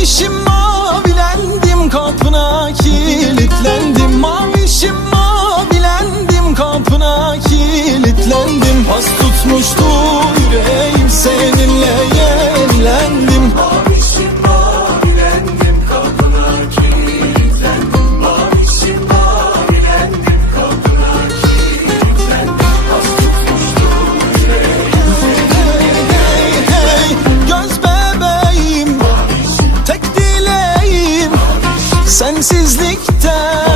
Mavişim mavilendim kapına kilitlendim. Mavişim mavilendim kapına kilitlendim. Pas tutmuştu yüreğim Sensizlikten